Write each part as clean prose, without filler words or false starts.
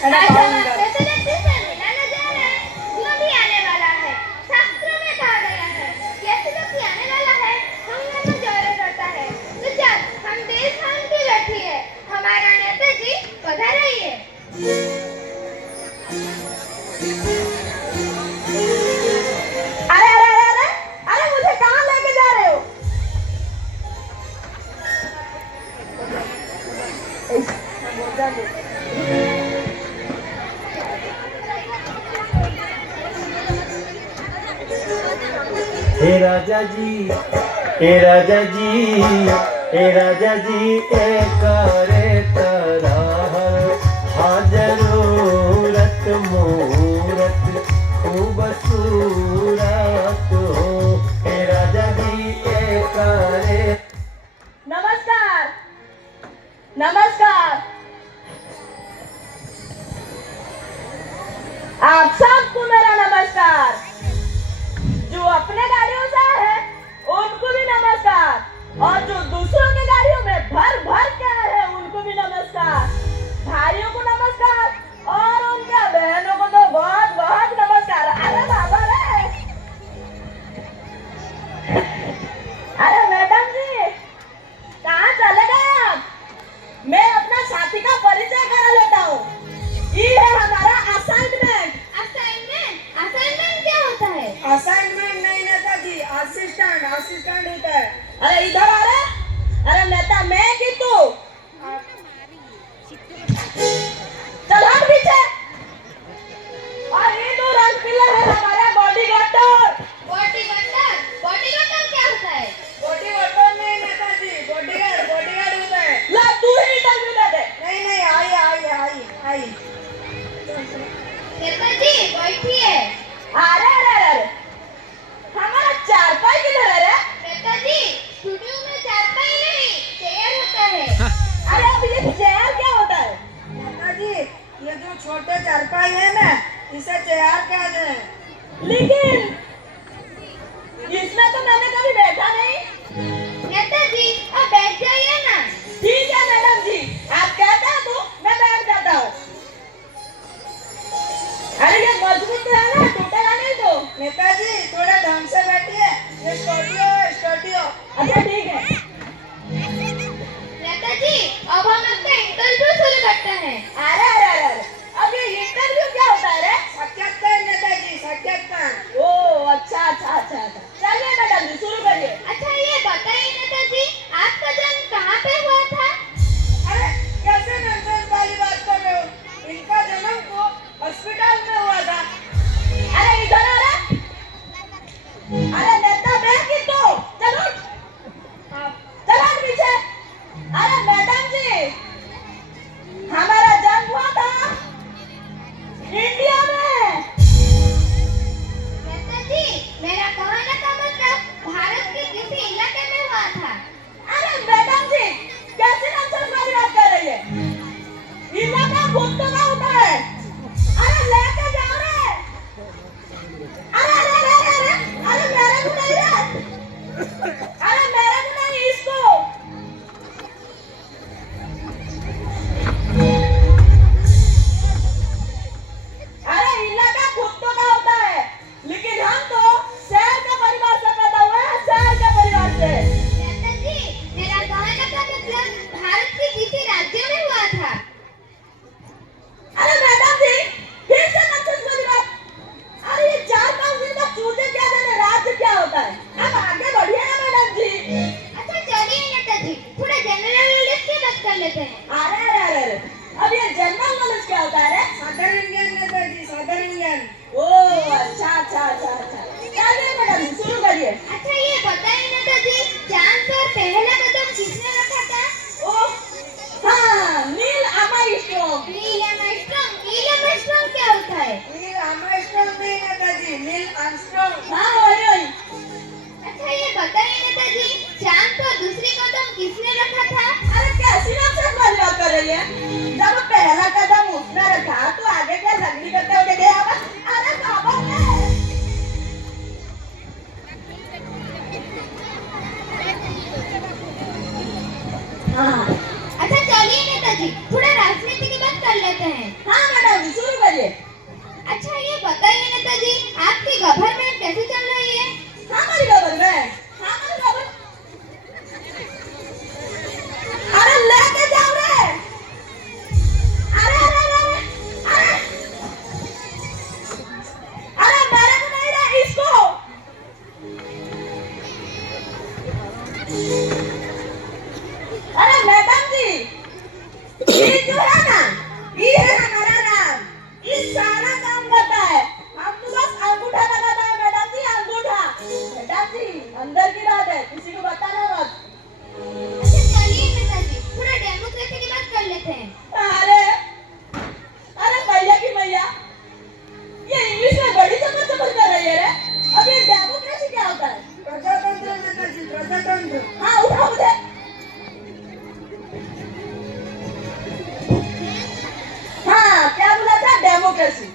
आज हम पाऊंगा। आपसे व्यक्ति से मिलाने जा रहे हैं जो भी आने वाला है। शास्त्रों में कहा गया है कि ऐसे व्यक्ति आने वाला है हंगामा में जोर करता है। तो चल हम दिल थाम के बैठी है, हमारा नेताजी पधाराइए। अरे अरे अरे अरे अरे मुझे कहाँ लेके जा रहे हो? हे राजा जी, हे राजा जी, हे राजा जी, एक रे तरह हाजरूरत मूरत खूबसूरत हो। हे राजा जी एक रे। नमस्कार, नमस्कार। आप सबको मेरा नमस्कार। जो अपने गाड़ियों से आए हैं उनको भी नमस्कार, और जो दूसरों की गाड़ियों में भर भर के आए हैं उनको भी नमस्कार। भाइयों को नमस्कार और उनके बहनों को तो बहुत बहुत नमस्कार। अरे बाबा रे, अरे मैडम जी कहाँ चले गए आप? मैं अपना साथी का परिचय करा लेता हूँ। ये है हमारा असाइनमेंट। असाइनमेंट? असाइनमेंट क्या होता है? असाइनमेंट नहीं नेताजी, असिस्टेंट असिस्टेंट होता है। अरे इधर आ रे। अरे नेता मैं कि तू? चल हट पीछे। और ये दो रंग पिल्ले है हमारे बॉडीगार्ड। बॉडीगार्ड क्या होता है? बॉडीगार्ड नहीं नेताजी, बॉडीगार्ड होता है। ला तू ही इंटरव्यू दे दे। नहीं नहीं आई। नेताजी बैठिए। अरे अरे अरे हमारा चारपाई किधर है रे? नेताजी स्टूडियो में चारपाई नहीं चेयर होता है। अरे अब ये चेयर क्या होता है? नेताजी ये जो छोटे चारपाई है ना इसे चेयर कहते हैं। लेकिन इसमें तो मैंने कभी बैठा नहीं। नेताजी अब बैठ जाइए ना। ठीक है मैडम जी, आप कहते हैं तो मैं बैठ जाता हूँ। अरे ये मजबूत है ना, टूटेगा नहीं तो। नेताजी थोड़ा ढंग से बैठिए, ये स्टूडियो। अच्छा ठीक है। नेताजी अब हम आपका इंटरव्यू शुरू करते हैं। अरे अब ये इंटरव्यू क्या होता है रे? साक्षात्कार नेताजी, साक्षात्कार। ओ अच्छा। चलिए मैडम जी शुरू करिए। अच्छा ये बताइए नेताजी आपका जन्म कहाँ पे हुआ था? अरे कैसे नॉनसेंस वाली बात कर रहे हो? इनका जन्म तो हॉस्पिटल में हुआ था। अरे इधर आ रे। अरे नेता बैठ की तो चलो चलो पीछे। अरे मैडम जी हमारा जन्म हुआ था इंडिया में। नेताजी मेरा कहने का मतलब भारत के किसी इलाके में हुआ था। अरे मैडम जी कैसे नॉनसेंस वाली बात कर रही है? इलाका घूमने का होता है। अरे लेके जाओ रे। अरे मेरे को नहीं रे। अरे मेरे को नहीं, इसको। अरे इलाका कुत्तों का होता है, लेकिन हम तो शहर के परिवार से पैदा हुए हैं, शहर के परिवार से। नेताजी मेरा कहने का मतलब भारत के किसी राज्य में हुआ था। अरे मैडम जी फिर से नॉनसेंस वाली बात। अरे ये 4-5 दिन तक चूजे क्या जाने राज्य क्या होता है। अब आगे बढ़िए ना मैडम जी। अच्छा चलिए नेताजी थोड़ा जनरल नॉलेज की बात कर लेते हैं। अरे अब ये जनरल नॉलेज क्या होता है रे? साधारण ज्ञान नेताजी, साधारण ज्ञान। ओ अच्छा। चलिए मैडम जी शुरू करिए। अच्छा ये बताइए नेताजी चांद पर पहला कदम किसने रखा था? ओ हाँ, नील आर्मस्ट्रॉन्ग। नील आर्मस्ट्रॉन्ग क्या होता है? नील आर्मस्ट्रॉन्ग नहीं नेताजी, नील आर्मस्ट्रॉन्ग। हाँ वही। अच्छा ये बताइए नेताजी चांद पर दूसरी कदम किसने रखा था? अरे कैसी नॉनसेंस वाली बात कर रही है? जब पहला कदम उसने रखा तो आगे क्या लगनी करते हुए गया? अरे बाबा रे। हाँ अच्छा चलिए नेताजी थोड़ा राजनीति की बात कर लेते हैं। हाँ मैडम डेमोक्रेसी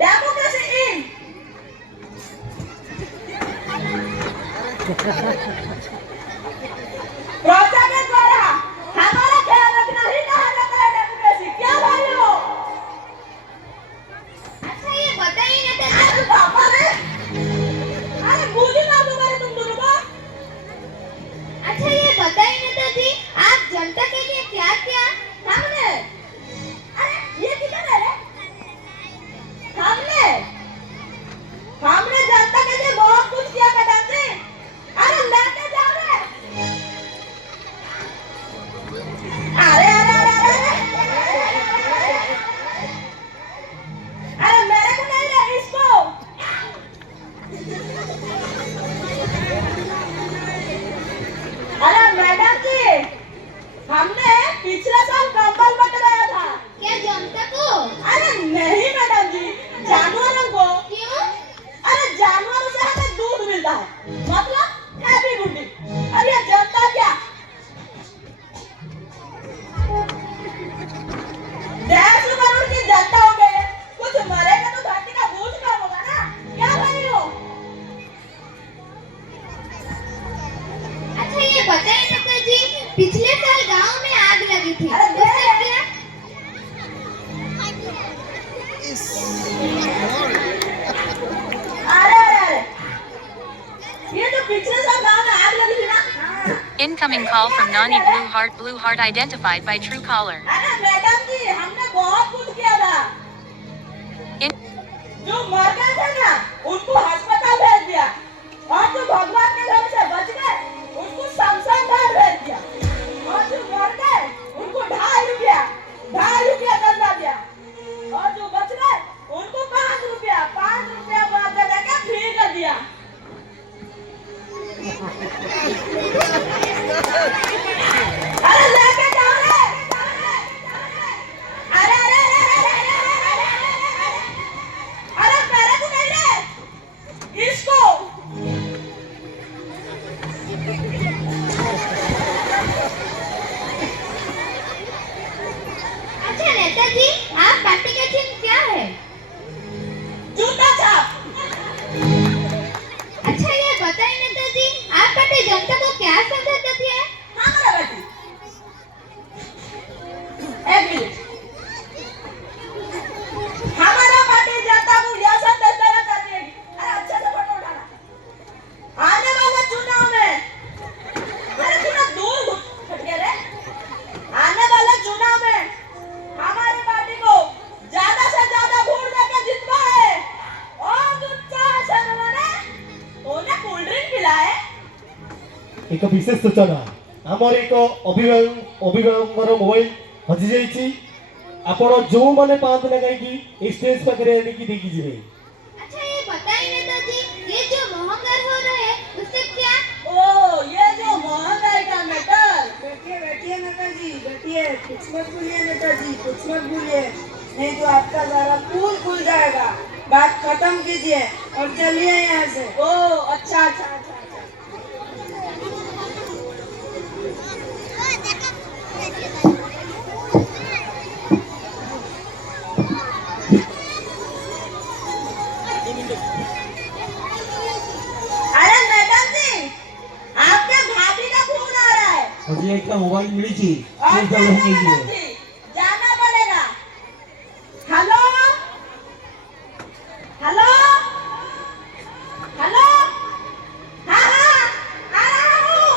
डेमोक्रेसी इन प्रजा के द्वारा हमारा ख्याल रखना ही कहा जाता है डेमोक्रेसी। क्या भाइयों? अच्छा ये बताइए नेताजी, अरे पापा रे, अरे गोली मार दूंगा रे तुम दोनों को। अच्छा ये बताइए नेताजी, आप जनता के लिए क्या किया? हमने, अरे ये किधर है रे? हमने जनता के लिए बहुत कुछ किया मैडम जी। अरे लेके जाओ रे। अरे अरे अरे अरे अरे मेरे को नहीं रे, इसको। अरे मैडम जी, हमने पिछले साल कंबल बंटवाया था। क्या जनता को? अरे नहीं मैडम जी, जानवरों को। क्यों? अरे जानवरों से हमें दूध मिलता है, मतलब हैप्पी गुड्डी। अरे ये जनता क्या 150 करोड़ की जनता हो गई है, कुछ मरेगा तो धरती का बोझ कम होगा ना। क्या भाइयों? अच्छा ये बताइए नेताजी, पिछले साल गांव में आग लगी थी, अरे उससे क्या? अरे अरे अरे, ये जो पिछले साल गांव में आग लगी थी ना। Incoming call from Nani Blue Heart identified by Truecaller. अरे मैडम जी, हमने बहुत कुछ किया था। In- जो मर गए थे ना, उनको अस्पताल भेज दिया, और जो भगवान के घर से बच गए उनको शमशान घाट भेज दिया, और जो मर गए उनको 2.5 रुपया चंदा दिया, और जो बच गए उनको 5 रुपया बाद में देके फ्री कर दिया। अरे लेके जाओ रे। अरे अरे अरे अरे अरे अरे मेरे को नहीं रे, इसको। अच्छा नेताजी, आप पार्टी का चिन्ह क्या है? जूता छाप। अच्छा ये बताइए नेताजी, आप पार्टी जनता को क्या संदेश देती है? हमारा बेटी, एक मिनट, हमारा पार्टी जनता को यह संदेश देना चाहती है कि अरे अच्छे से फोटो उठाना, आने वाले चुनाव में, अरे चुनाव दूर हट गया रे, आने वाले चुनाव में हमारी पार्टी को ज्यादा से ज्यादा वोट देकर जितवा है, और जो चाहे से उन्हें कोल्ड ड्रिंक पिलाए। एक विशेष सूचना आमर एक अभिभावक मोबाइल हजि जाइए आपण जो मैंने पाते ना कहीं स्टेज पाखे आनिकी देखी जी। अच्छा ये बताइए नेताजी, ये जो महंगाई हो रहा है उससे क्या? ओ ये जो महंगाई का मैटर। बैठिए नेताजी, बैठिए। कुछ मत बोलिए नेताजी, कुछ मत बोलिए, नहीं तो आपका सारा पुल खुल जाएगा। बात खत्म कीजिए और चलिए यहाँ से। ओ अच्छा अच्छा अच्छा अच्छा। अरे मैडम जी, आपके भाभी का फोन आ रहा है। हजी एक मोबाइल मिली और मैडम जी, जाना पड़ेगा। हेलो हेलो हेलो, हाँ हाँ आ रहा हूँ।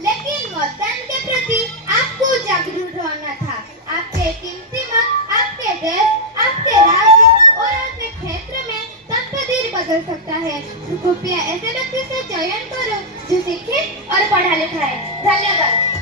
लेकिन मतदान के प्रति आपको जागरूक होना था। आपके कीमती मत आपके देश, आपके राज्य और आपके क्षेत्र में तकदीर बदल सकता है। तो कृपया ऐसे व्यक्ति से चयन करो जो शिक्षित और पढ़ा लिखा है। धन्यवाद।